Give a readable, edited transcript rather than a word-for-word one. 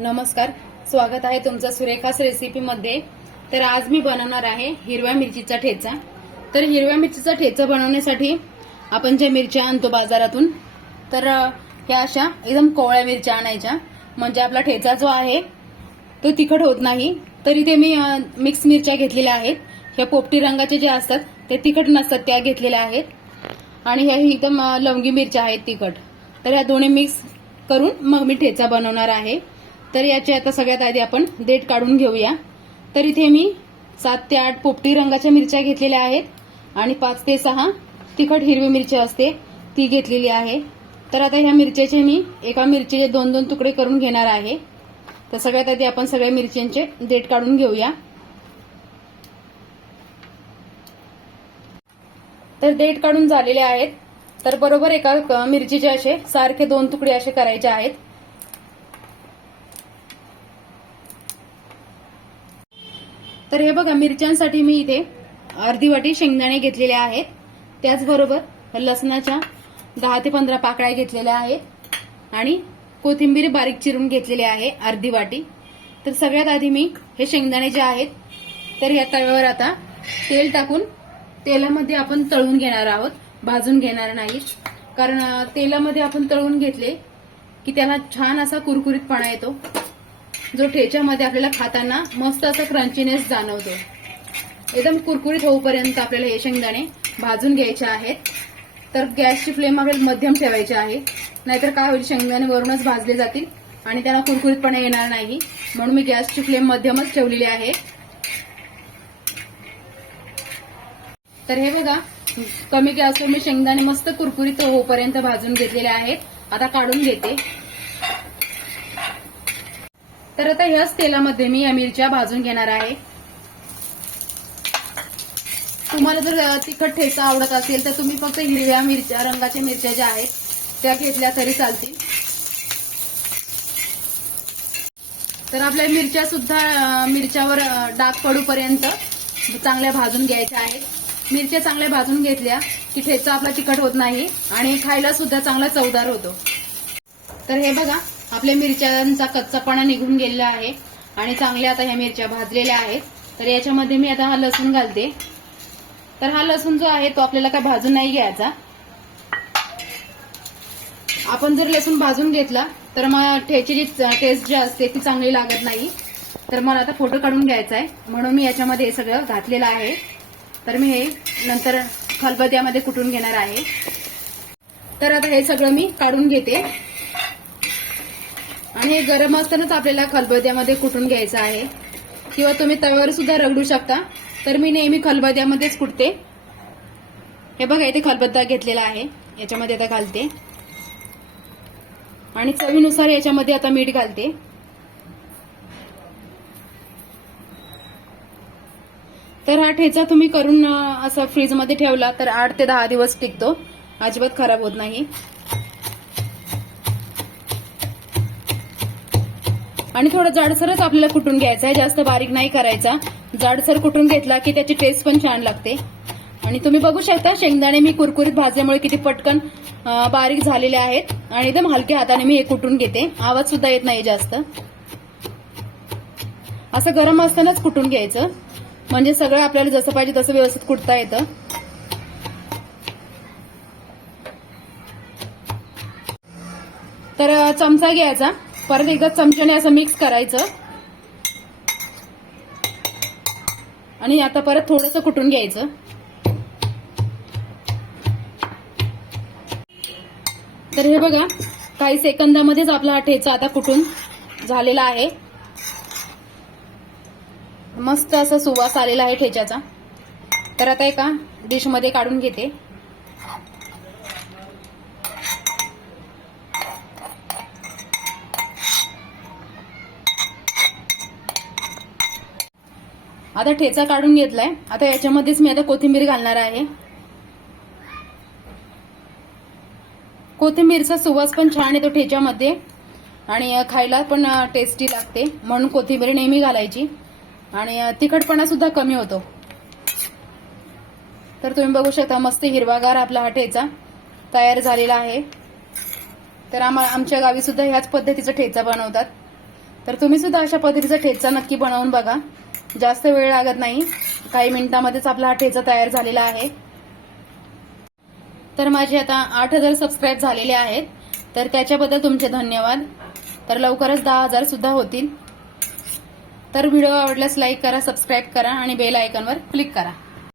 नमस्कार, स्वागत आहे तुमचं सुरेखास रेसिपीमध्ये। तर आज मी बनवणार आहे हिरव्या मिरचीचा ठेचा। तर हिरव्या मिरचीचा ठेचा बनवण्यासाठी आपण जे मिरच्या आणतो बाजारातून, तर ह्या अशा एकदम कोवळ्या मिरच्या आणायच्या, म्हणजे आपला ठेचा जो आहे तो तिखट होत नाही। तर इथे मी मिक्स मिरच्या घेतलेल्या आहेत। ह्या पोपटी रंगाचे जे असतात ते तिखट नसतात, त्या घेतलेल्या आहेत। आणि ह्या एकदम लवंगी मिरच्या आहेत तिखट। तर ह्या दोन्ही मिक्स करून मग मी ठेचा बनवणार आहे। तर याचे आता सगळ्यात आधी आपण देठ काढून घेऊया। तर इथे मी 7 ते 8 पोपटी रंगाच्या मिरच्या घेतलेल्या आहेत आणि 5 ते 6 तिखट हिरवी मिरची असते ती घेतलेली आहे। तर आता ह्या मिरच्याचे मी एका मिरचीचे 2-2 तुकडे करून घेणार आहे। तर सगळ्यात आधी आपण सगळ्या मिरच्यांचे देठ काढून घेऊया। तर देठ काढून झालेले आहेत। तर बरोबर एका मिरचीचे असे सारखे 2 तुकडे असे करायचे आहेत। तर हे बघा, मिरच्यांसाठी मी इथे अर्धी वाटी शेंगदाणे घेतलेले आहेत। त्याचबरोबर लसणाच्या 10 ते 15 पाकळ्या घेतलेल्या आहेत आणि कोथिंबीर बारीक चिरून घेतलेली आहे अर्धी वाटी। तर सगळ्यात आधी मी हे शेंगदाणे जे आहेत तर या तव्यावर आता तेल टाकून तेलामध्ये आपण तळून घेणार आहोत, भाजून घेणार नाही। कारण तेलामध्ये आपण तळून घेतले की त्याला छान असा कुरकुरीतपणा येतो, जो ठेच्यामध्ये आपल्याला खाताना मस्त असा क्रंचीनेस जाणवतो। एकदम कुरकुरीत होईपर्यंत आपल्याला हे शेंगदाणे भाजून घ्यायचे आहेत। तर गॅसची फ्लेम आपल्याला मध्यम ठेवायची आहे, नाहीतर काय होईल, शेंगदाणे वरूनच भाजले जातील आणि त्याला कुरकुरीतपणा येणार नाही। म्हणून मी गॅसची फ्लेम मध्यमच ठेवलेली आहे। तर हे बघा, कमी गॅसवर मी शेंगदाणे मस्त कुरकुरीत होईपर्यंत भाजून घेतलेले आहेत। आता काढून घेते। तर आता ह्याच तेलामध्ये मी या मिरच्या भाजून घेणार आहे। तुम्हाला जर तिखट ठेचा आवडत असेल तर तुम्ही फक्त हिरव्या मिरच्या रंगाच्या मिरच्या ज्या आहेत त्या घेतल्या तरी चालतील। तर आपल्या मिरच्या सुद्धा मिरच्यावर डाग पडूपर्यंत चांगल्या भाजून घ्यायच्या आहेत। मिरच्या चांगल्या भाजून घेतल्या की ठेचा आपला तिखट होत नाही आणि खायला सुद्धा चांगला चवदार होतो। तर हे बघा, आपल्या मिरच्यांचा कच्चापणा निघून गेलेला आहे आणि चांगल्या आता ह्या मिरच्या भाजलेल्या आहेत। तर याच्यामध्ये मी आता हा लसूण घालते। तर हा लसूण जो आहे तो आपल्याला काय भाजून नाही घ्यायचा। आपण जर लसूण भाजून घेतला तर मग ठेचीची टेस्ट जी असते ती चांगली लागत नाही। तर मला आता फोटो काढून घ्यायचा आहे, म्हणून मी याच्यामध्ये हे सगळं घातलेलं आहे। तर मी हे नंतर खलबत्त्यामध्ये कुटून घेणार आहे। तर आता हे सगळं मी काढून घेते आणि हे गरम असतानाच आपल्याला खलबत्त्यामध्ये कुटून घ्यायचं आहे, किंवा तुम्ही तव्यावर सुद्धा रगडू शकता। तर मी नेहमी खलबत्त्यामध्येच कुटते। हे बघा, इथे खलबत्ता घेतलेला आहे, याच्यामध्ये आता घालते आणि चवीनुसार याच्यामध्ये आता मीठ घालते। तर हा ठेचा तुम्ही करून असं फ्रीजमध्ये ठेवला तर 8 ते 10 दिवस टिकतो, अजिबात खराब होत नाही। आणि थोडं जाडसरच आपल्याला कुटून घ्यायचं आहे, जास्त बारीक नाही करायचा। जाडसर कुटून घेतला की त्याची टेस्ट पण छान लागते। आणि तुम्ही बघू शकता, शेंगदाणे मी कुरकुरीत भाजल्यामुळे किती पटकन बारीक झालेले आहेत आणि एकदम हलक्या हाताने मी हे कुटून घेते। आवाज सुद्धा येत नाही जास्त। असं गरम असतानाच कुटून घ्यायचं, म्हणजे सगळं आपल्याला जसं पाहिजे तसं व्यवस्थित कुटता येतं। तर चमचा घ्यायचा, परत एकदा चमच्याने असं मिक्स करायचं आणि आता परत थोडंसं कुटून घ्यायचं। तर हे बघा, काही सेकंदामध्येच आपला हा ठेचा आता कुटून झालेला आहे। मस्त असा सुवास आलेला आहे ठेच्याचा। तर आता एका डिशमध्ये काढून घेते। आता ठेचा काढून घेतलाय, आता याच्यामध्येच मी आता कोथिंबीर घालणार आहे। कोथिंबीरचा सुवास पण छान येतो ठेच्यामध्ये आणि खायला पण टेस्टी लागते, म्हणून कोथिंबीर नेहमी घालायची आणि तिखटपणा सुद्धा कमी होतो। तर तुम्ही बघू शकता, मस्त हिरवागार आपला हा ठेचा तयार झालेला आहे। तर आमच्या गावी सुद्धा ह्याच पद्धतीचा ठेचा बनवतात। तर तुम्ही सुद्धा अशा पद्धतीचा ठेचा नक्की बनवून बघा. जास्त वेळ लागत नाही, काही मिनिटांमध्येच आपला हा ठेचा तयार झालेला आहे. तर माझे आता 8,000 सबस्क्राईब झालेले आहेत, तर त्याच्याबद्दल तुमचे धन्यवाद. तर लवकरच 10,000 सुद्धा होतील. तर व्हिडिओ आवडल्यास लाईक करा, सबस्क्राईब करा आणि बेल आयकॉनवर क्लिक करा.